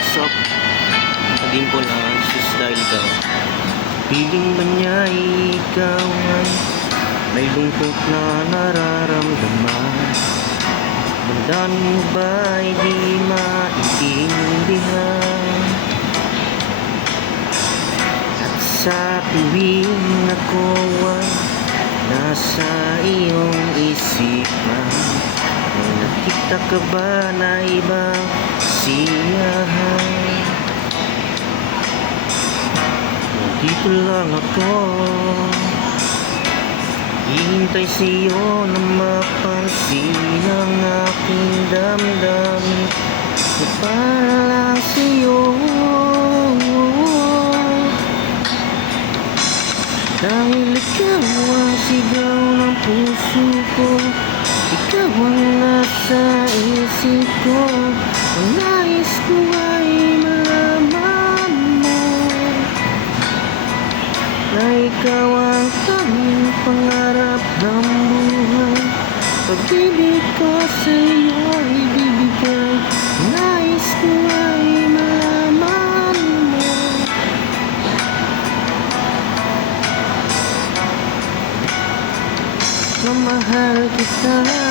pumasok sa dimpulan sus dahil ka. Piling ba niya ikaw ay may lungkot na nararamdaman? Damdamin mo ba'y di maintindihan? At sa tuwing ako ay nasa iyong isipan, may nakita ka ba na ibang siyahan? Dito lang ako, hihintay sa'yo na mapansin ang aking damdamin, na para lang sa'yo. Dahil ikaw ang sigaw ng puso ko, ikaw ang nasa isip ko, ang nais ko ay malaman mo na ikaw ang tanging pangarap ng buhay. Pag-ibig ko sa'yo ay bibigay, nais ko ay malaman mo na mahal kita.